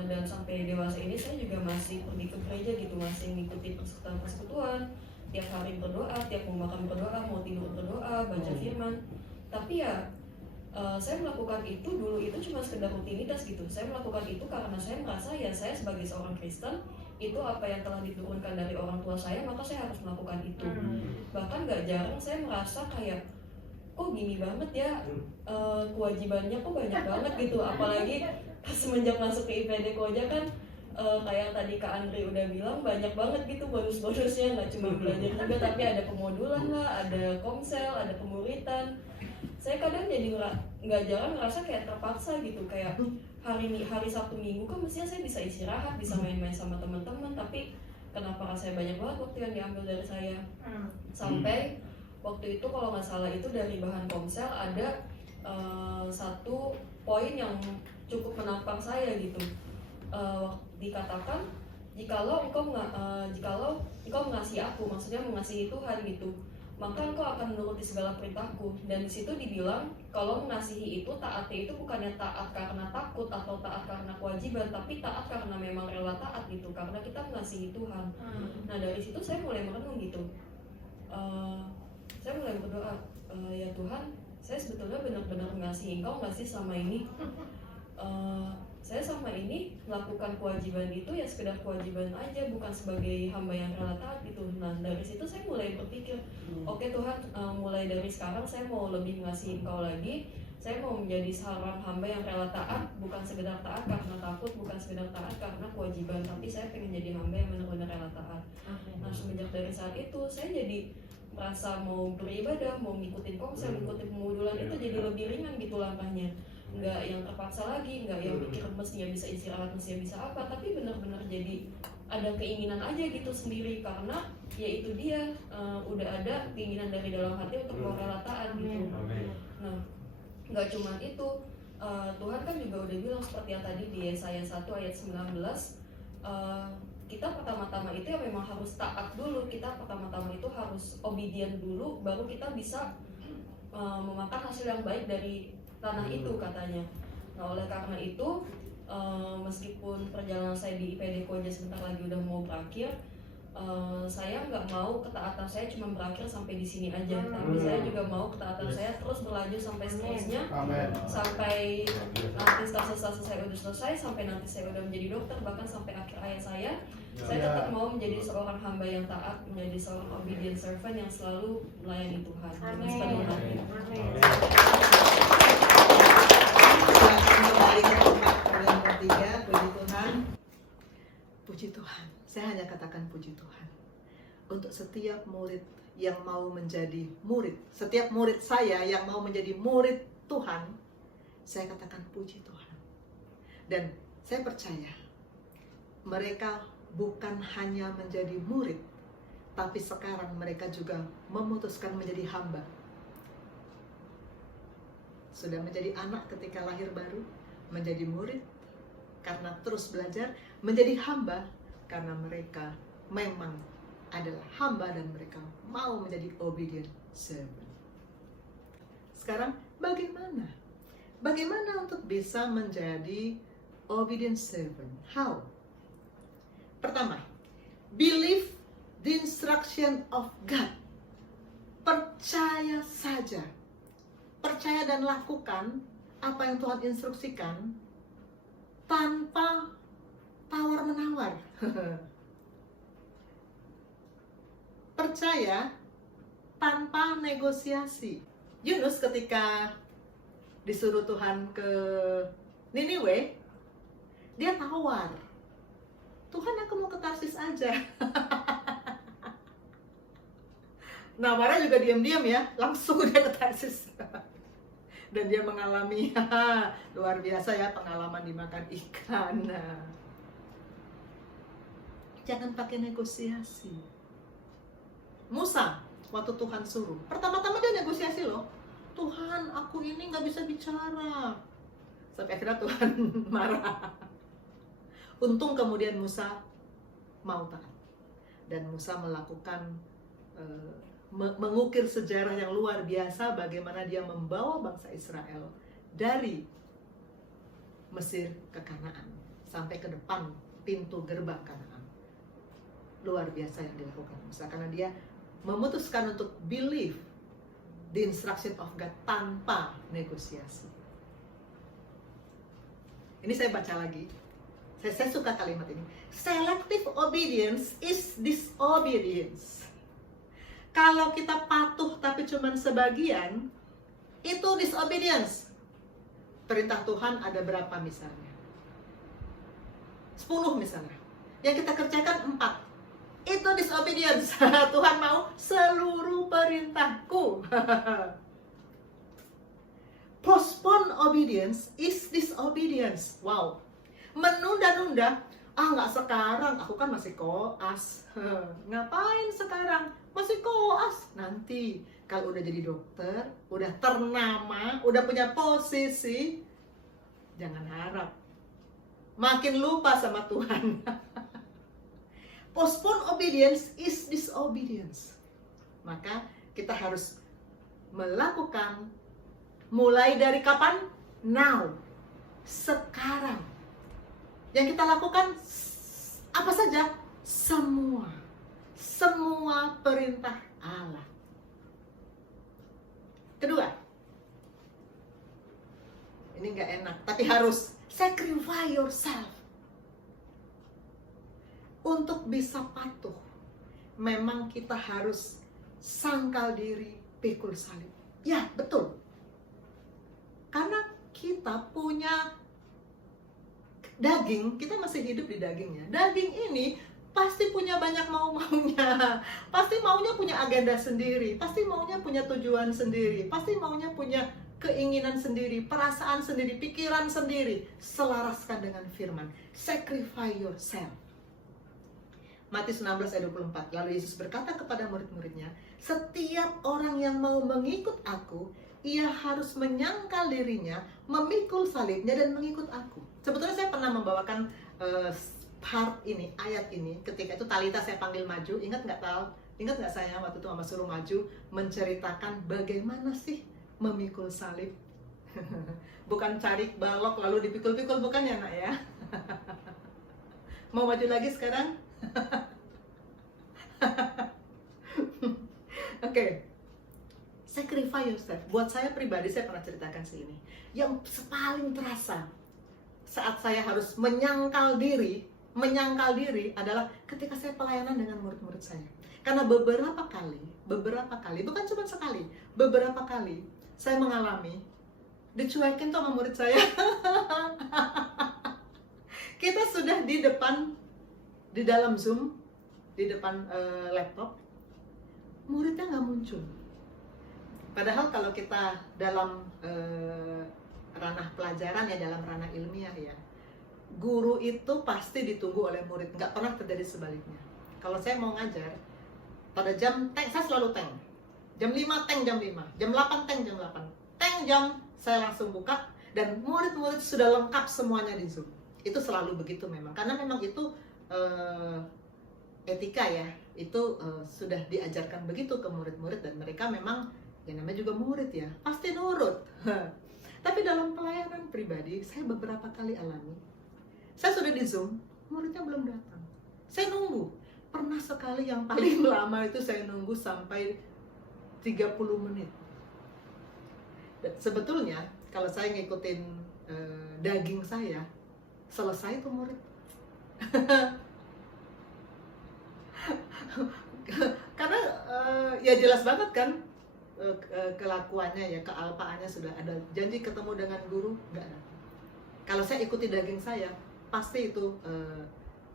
dan sampai dewasa ini saya juga masih pergi ke gereja gitu, masih mengikuti persekutuan, tiap hari berdoa, tiap mau makan berdoa, mau tidur berdoa, baca firman. Tapi ya saya melakukan itu dulu itu cuma sekedar rutinitas gitu. Saya melakukan itu karena saya merasa ya saya sebagai seorang Kristen, itu apa yang telah diturunkan dari orang tua saya, maka saya harus melakukan itu. Bahkan gak jarang saya merasa kayak kok gini banget ya, kewajibannya kok banyak banget gitu. Apalagi semenjak masuk ke IPD Koja kan kayak tadi Kak Andri udah bilang, banyak banget gitu bonus-bonusnya. Nggak cuma belajar juga, tapi ada pemodulan lah, ada komsel, ada pemuritan. Saya kadang jadi nggak jarang ngerasa kayak terpaksa gitu, kayak hari Sabtu Minggu kan mestinya saya bisa istirahat, bisa main-main sama teman-teman, tapi kenapa rasanya banyak banget waktu yang diambil dari saya. Sampai waktu itu kalau nggak salah itu dari bahan komsel ada satu poin yang cukup menampar saya gitu. Dikatakan jikalau engkau mengasihi aku, maksudnya mengasihi Tuhan gitu, maka engkau akan menuruti segala perintahku. Dan di situ dibilang kalau mengasihi itu, taatnya itu bukannya taat karena takut atau taat karena kewajiban, tapi taat karena memang rela taat gitu, karena kita mengasihi Tuhan. Nah dari situ saya mulai merenung gitu. Saya mulai berdoa, ya Tuhan, saya sebetulnya benar-benar mengasihi Engkau nggak sih selama ini? Saya selama ini melakukan kewajiban itu ya sekedar kewajiban aja, bukan sebagai hamba yang rela taat gitu. Nah dari situ saya mulai berpikir, oke Tuhan, mulai dari sekarang saya mau lebih mengasihi Engkau lagi. Saya mau menjadi seorang hamba yang rela taat, bukan sekedar taat karena takut, bukan sekedar taat karena kewajiban, tapi saya pengen jadi hamba yang benar-benar rela taat. Nah semenjak dari saat itu saya jadi merasa mau beribadah, mau ngikutin komsel, ngikutin pemodulan itu jadi lebih ringan gitu langkahnya. Nggak yang terpaksa lagi, nggak yang pikir mestinya bisa istirahat, mestinya bisa apa, tapi benar-benar jadi ada keinginan aja gitu sendiri, karena ya itu dia, udah ada keinginan dari dalam hati untuk mau rela taat gitu. Nah nggak cuma itu, Tuhan kan juga udah bilang seperti yang tadi di Yesaya 1 ayat 19, kita pertama-tama itu ya memang harus taat dulu, kita pertama-tama itu harus obedient dulu, baru kita bisa memakan hasil yang baik dari tanah itu katanya. Nah, oleh karena itu meskipun perjalanan saya di IPD Koja sebentar lagi udah mau berakhir, saya nggak mau ketaatan saya cuma berakhir sampai di sini aja, tapi saya juga mau ketaatan saya terus berlanjut sampai seterusnya, sampai nanti stase saya udah selesai, sampai nanti saya udah menjadi dokter, bahkan sampai akhir hayat saya tetap mau menjadi seorang hamba yang taat, menjadi seorang obedient servant yang selalu melayani Tuhan dengan sepenuh hati. Kembali ke tempat yang ketiga, puji Tuhan. Puji Tuhan, saya hanya katakan puji Tuhan. Untuk setiap murid yang mau menjadi murid, setiap murid saya yang mau menjadi murid Tuhan, saya katakan puji Tuhan. Dan saya percaya, mereka bukan hanya menjadi murid, tapi sekarang mereka juga memutuskan menjadi hamba. Sudah menjadi anak ketika lahir baru, menjadi murid karena terus belajar, menjadi hamba karena mereka memang adalah hamba dan mereka mau menjadi obedient servant. Sekarang bagaimana? Bagaimana untuk bisa menjadi obedient servant? How? Pertama, believe the instruction of God. Percaya saja. Percaya dan lakukan apa yang Tuhan instruksikan tanpa tawar-menawar. Percaya tanpa negosiasi. Yunus ketika disuruh Tuhan ke Niniwe, dia tawar. Tuhan, aku mau ke Tarsis aja. Nawarnya juga diam-diam ya, langsung dia ke Tarsis. Dan dia mengalami luar biasa ya, pengalaman dimakan ikan. Jangan pakai negosiasi. Musa, waktu Tuhan suruh, pertama-tama dia negosiasi loh. Tuhan, aku ini nggak bisa bicara. Sampai akhirnya Tuhan marah. Untung kemudian Musa mau taat. Dan Musa melakukan mengukir sejarah yang luar biasa bagaimana dia membawa bangsa Israel dari Mesir ke Kanaan sampai ke depan pintu gerbang Kanaan. Luar biasa yang dilakukan Musa karena dia memutuskan untuk believe the instruction of God tanpa negosiasi. Ini saya baca lagi. Saya suka kalimat ini. Selective obedience is disobedience. Kalau kita patuh tapi cuma sebagian, itu disobedience. Perintah Tuhan ada berapa misalnya? 10 misalnya. Yang kita kerjakan 4. Itu disobedience. Tuhan mau seluruh perintahku. Postpone obedience is disobedience. Wow. Menunda-nunda, nggak sekarang, aku kan masih koas. Ngapain sekarang? Masih koas. Nanti kalau udah jadi dokter, udah ternama, udah punya posisi, jangan harap. Makin lupa sama Tuhan. Postpone obedience is disobedience. Maka kita harus melakukan mulai dari kapan? Now. Sekarang. Yang kita lakukan apa saja? Semua perintah Allah. Kedua, ini nggak enak, tapi harus sacrifice yourself. Untuk bisa patuh, memang kita harus sangkal diri, pikul salib. Ya, betul. Karena kita punya daging, kita masih hidup di dagingnya. Daging ini pasti punya banyak mau-maunya. Pasti maunya punya agenda sendiri. Pasti maunya punya tujuan sendiri. Pasti maunya punya keinginan sendiri, perasaan sendiri, pikiran sendiri. Selaraskan dengan firman. Sacrifice yourself. Matius 16 ayat 24. Lalu Yesus berkata kepada murid-muridnya, setiap orang yang mau mengikut aku, ia harus menyangkal dirinya, memikul salibnya dan mengikut aku. Sebetulnya saya pernah membawakan part ini, ayat ini, ketika itu Talita saya panggil maju. Ingat nggak saya waktu itu Mama suruh maju menceritakan bagaimana sih memikul salib? Bukan cari balok lalu dipikul-pikul, bukan ya nak ya. Mau maju lagi sekarang? Oke. Sacrifice yourself. Buat saya pribadi, saya pernah ceritakan ini. Yang paling terasa saat saya harus menyangkal diri adalah ketika saya pelayanan dengan murid-murid saya. Karena beberapa kali, bukan cuma sekali, beberapa kali saya mengalami dicuekin tuh sama murid saya. Kita sudah di dalam Zoom, di depan laptop, muridnya nggak muncul. Padahal kalau kita dalam ranah pelajaran ya, dalam ranah ilmiah ya, guru itu pasti ditunggu oleh murid, nggak pernah terjadi sebaliknya. Kalau saya mau ngajar, pada jam tank, saya selalu tank. Jam 5 tank jam 5, jam 8 tank jam 8. Tank jam, saya langsung buka, dan murid-murid sudah lengkap semuanya di Zoom. Itu selalu begitu memang, karena memang itu etika ya, itu sudah diajarkan begitu ke murid-murid, dan mereka memang, ya namanya juga murid ya, pasti nurut. Tapi dalam pelayanan pribadi, saya beberapa kali alami, saya sudah di Zoom, muridnya belum datang. Saya nunggu, pernah sekali yang paling lama itu saya nunggu sampai 30 menit. Dan sebetulnya kalau saya ngikutin daging saya, selesai tuh murid. Karena ya jelas banget kan kelakuannya ya, kealpaannya sudah ada. Janji ketemu dengan guru, nggak ada. Kalau saya ikuti daging saya, pasti itu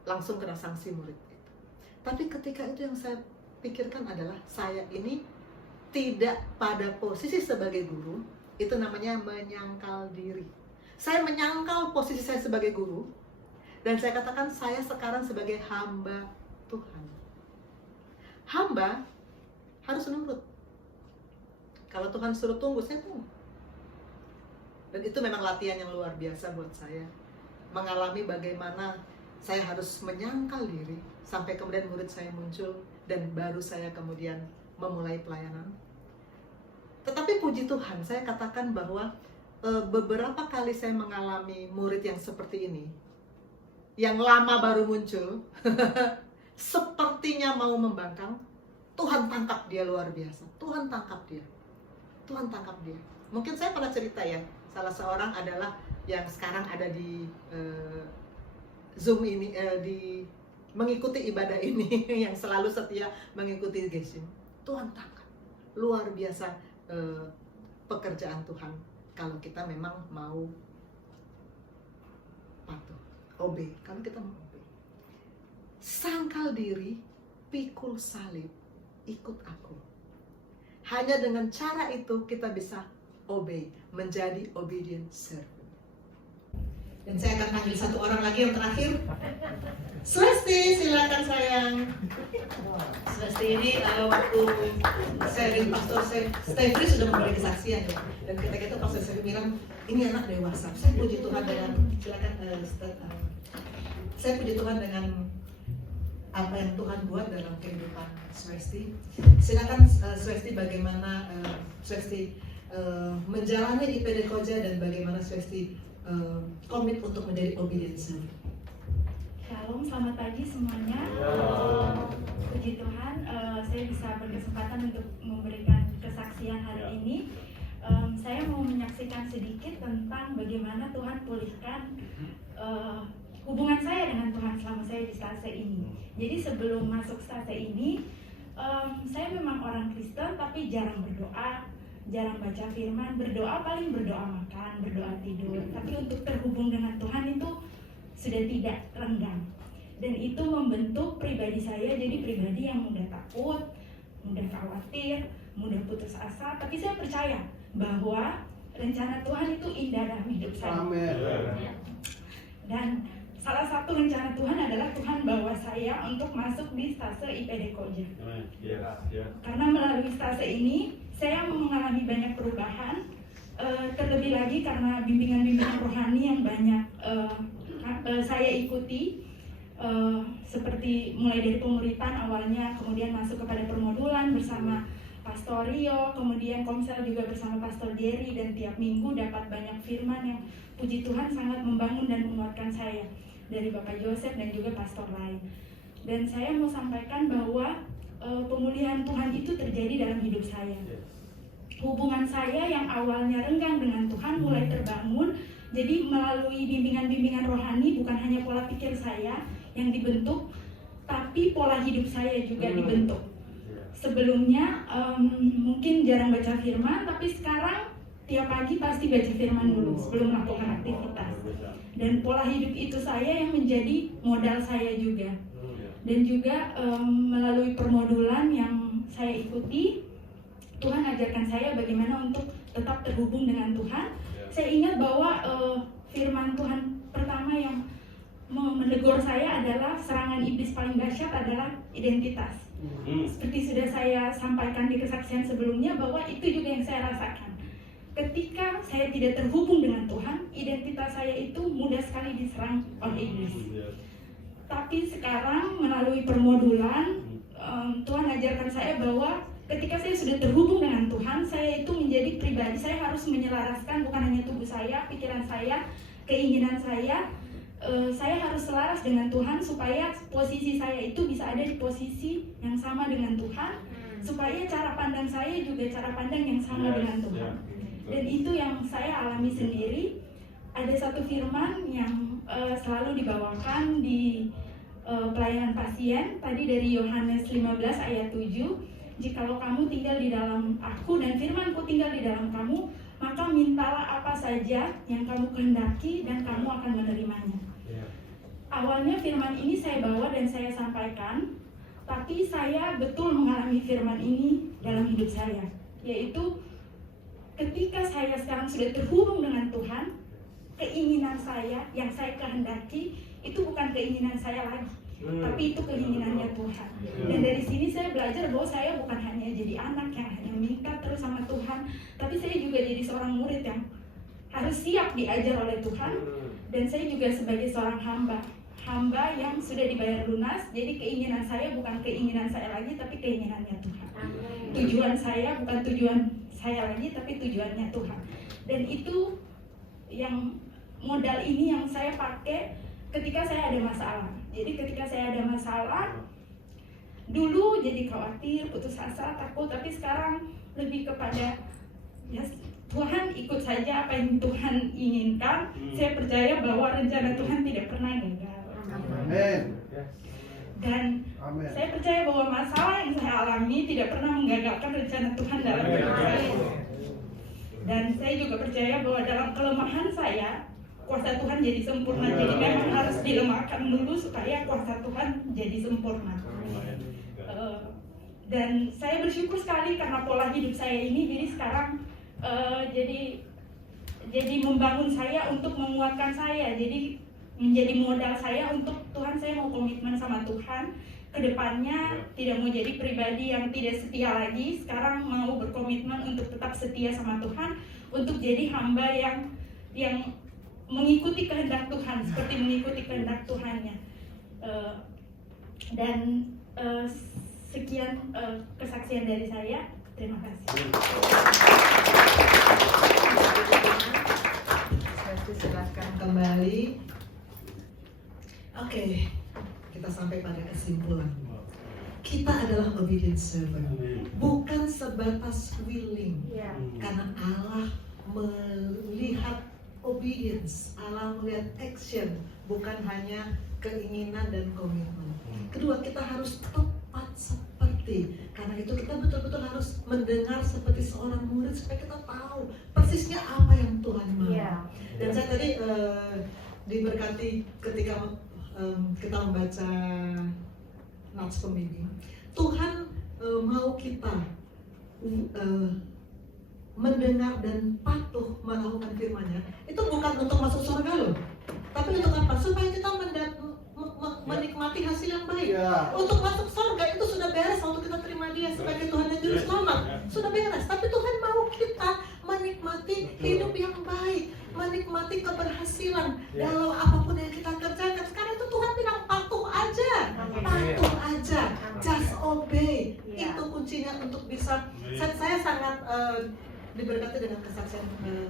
langsung kena sanksi murid. Tapi ketika itu yang saya pikirkan adalah saya ini tidak pada posisi sebagai guru, itu namanya menyangkal diri. Saya menyangkal posisi saya sebagai guru, dan saya katakan saya sekarang sebagai hamba Tuhan. Hamba harus nurut. Kalau Tuhan suruh tunggu, saya tunggu. Dan itu memang latihan yang luar biasa buat saya. Mengalami bagaimana saya harus menyangkal diri, sampai kemudian murid saya muncul, dan baru saya kemudian memulai pelayanan. Tetapi puji Tuhan, saya katakan bahwa beberapa kali saya mengalami murid yang seperti ini, yang lama baru muncul, sepertinya mau membangkang, Tuhan tangkap dia luar biasa. Tuhan tangkap dia. Tuhan tangkap dia. Mungkin saya pernah cerita ya, salah seorang adalah yang sekarang ada di Zoom ini, di mengikuti ibadah ini, yang selalu setia mengikuti Geshim. Tuhan tangkap. Luar biasa pekerjaan Tuhan kalau kita memang mau patuh, obey. Kalau kita mau obey, sangkal diri, pikul salib, ikut aku. Hanya dengan cara itu kita bisa obey, menjadi obedient servant. Dan saya akan panggil satu orang lagi yang terakhir. Swasti, silakan sayang. Swasti ini waktu sharing Pastor Stefri sudah memberi kesaksian ya. Dan ketika itu Pastor Stefri bilang, ini anak dewasa. Saya puji Tuhan dengan, silakan saya puji Tuhan dengan apa yang Tuhan buat dalam kehidupan Swasti. Silakan Swasti, bagaimana Swasti menjalani IPD Koja, dan bagaimana Swasti komit untuk menjadi obedient servant. Shalom, selamat pagi semuanya. Puji Tuhan, saya bisa berkesempatan untuk memberikan kesaksian hari ini. Saya mau menyaksikan sedikit tentang bagaimana Tuhan pulihkan hubungan saya dengan Tuhan selama saya di stase ini. Jadi sebelum masuk stase ini, saya memang orang Kristen tapi jarang berdoa, jarang baca firman. Berdoa paling berdoa makan, berdoa tidur. Tapi untuk terhubung dengan Tuhan itu sudah tidak renggang. Dan itu membentuk pribadi saya jadi pribadi yang mudah takut, mudah khawatir, mudah putus asa. Tapi saya percaya bahwa rencana Tuhan itu indah dalam hidup saya. Amin. Dan salah satu rencana Tuhan adalah Tuhan bawa saya untuk masuk di stase IPD Koja. Karena melalui stase ini saya mengalami banyak perubahan, terlebih lagi karena bimbingan-bimbingan rohani yang banyak saya ikuti, seperti mulai dari pemuritan awalnya, kemudian masuk kepada permodulan bersama Pastor Rio, kemudian Komsel juga bersama Pastor Jerry, dan tiap minggu dapat banyak firman yang puji Tuhan sangat membangun dan menguatkan saya dari Bapak Joseph dan juga pastor lain. Dan saya mau sampaikan bahwa pemulihan Tuhan itu terjadi dalam hidup saya. Hubungan saya yang awalnya renggang dengan Tuhan mulai terbangun. Jadi melalui bimbingan-bimbingan rohani, bukan hanya pola pikir saya yang dibentuk, tapi pola hidup saya juga dibentuk. Sebelumnya mungkin jarang baca firman, tapi sekarang tiap pagi pasti baca firman dulu sebelum melakukan aktivitas. Dan pola hidup itu saya yang menjadi modal saya juga. Dan juga melalui permodulan yang saya ikuti, Tuhan ajarkan saya bagaimana untuk tetap terhubung dengan Tuhan. Saya ingat bahwa firman Tuhan pertama yang menegur saya adalah serangan iblis paling dahsyat adalah identitas. Seperti sudah saya sampaikan di kesaksian sebelumnya, bahwa itu juga yang saya rasakan. Ketika saya tidak terhubung dengan Tuhan, identitas saya itu mudah sekali diserang oleh iblis. Tapi sekarang melalui permodulan, Tuhan ajarkan saya bahwa ketika saya sudah terhubung dengan Tuhan, saya itu menjadi pribadi, saya harus menyelaraskan bukan hanya tubuh saya, pikiran saya, keinginan saya harus selaras dengan Tuhan supaya posisi saya itu bisa ada di posisi yang sama dengan Tuhan, supaya cara pandang saya juga cara pandang yang sama dengan Tuhan. Dan itu yang saya alami sendiri. Ada satu firman yang selalu dibawakan di pelayanan pasien, tadi dari Yohanes 15 ayat 7. Jikalau kamu tinggal di dalam aku dan firmanku tinggal di dalam kamu, maka mintalah apa saja yang kamu kehendaki dan kamu akan menerimanya. Awalnya firman ini saya bawa dan saya sampaikan, tapi saya betul mengalami firman ini dalam hidup saya. Yaitu ketika saya sekarang sudah terhubung dengan Tuhan, keinginan saya yang saya kehendaki itu bukan keinginan saya lagi, tapi itu keinginannya Tuhan. Dan dari sini saya belajar bahwa saya bukan hanya jadi anak yang hanya minta terus sama Tuhan, tapi saya juga jadi seorang murid yang harus siap diajar oleh Tuhan. Dan saya juga sebagai seorang hamba yang sudah dibayar lunas. Jadi keinginan saya bukan keinginan saya lagi, tapi keinginannya Tuhan. Tujuan saya bukan tujuan saya lagi, tapi tujuannya Tuhan. Dan itu yang modal ini yang saya pakai ketika saya ada masalah. Jadi ketika saya ada masalah, dulu jadi khawatir, putus asa, takut, tapi sekarang lebih kepada ya Tuhan, ikut saja apa yang Tuhan inginkan. Saya percaya bahwa rencana Tuhan tidak pernah gagal. Amin. Dan saya percaya bahwa masalah yang saya alami tidak pernah menggagalkan rencana Tuhan dalam hidup saya. Dan saya juga percaya bahwa dalam kelemahan saya, kuasa Tuhan jadi sempurna. Jadi memang harus dilemahkan dulu supaya kuasa Tuhan jadi sempurna. Dan saya bersyukur sekali karena pola hidup saya ini, jadi sekarang jadi membangun saya untuk menguatkan saya. Jadi menjadi modal saya untuk Tuhan. Saya mau komitmen sama Tuhan ke depannya, tidak mau jadi pribadi yang tidak setia lagi. Sekarang mau berkomitmen untuk tetap setia sama Tuhan, untuk jadi hamba yang mengikuti kehendak Tuhan, seperti mengikuti kehendak Tuhannya. Sekian kesaksian dari saya. Terima kasih. Saya silakan kembali. Oke, kita sampai pada kesimpulan. Kita adalah obedient servant, bukan sebatas willing. Karena Allah melihat obedience, Allah melihat action, bukan hanya keinginan dan komitmen. Kedua, kita harus tepat seperti, karena itu kita betul-betul harus mendengar seperti seorang murid supaya kita tahu persisnya apa yang Tuhan mau. Dan saya tadi diberkati ketika kita membaca notes pembimbing. Tuhan mau kita mendengar dan patuh melakukan firman-Nya. Itu bukan untuk masuk surga loh, tapi untuk apa? Supaya kita menikmati hasil yang baik. Untuk masuk surga itu sudah beres waktu kita terima Dia sebagai Tuhan dan Juru Selamat, sudah beres. Tapi Tuhan mau kita menikmati hidup yang baik, menikmati keberhasilan dalam apapun yang kita kerjakan. Sekarang itu Tuhan bilang patuh aja, just obey. Itu kuncinya untuk bisa. diberkati dengan kesaksian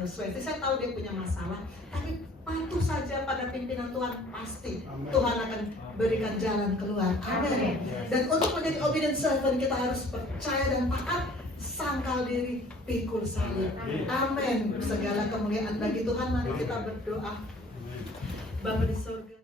Sweti. Saya tahu dia punya masalah, tapi patuh saja pada pimpinan Tuhan, pasti Tuhan akan berikan jalan keluar. Amin. Dan untuk menjadi obedient servant kita harus percaya dan taat, sangkal diri, pikul salib. Amin. Segala kemuliaan bagi Tuhan. Mari kita berdoa. Bapa di surga.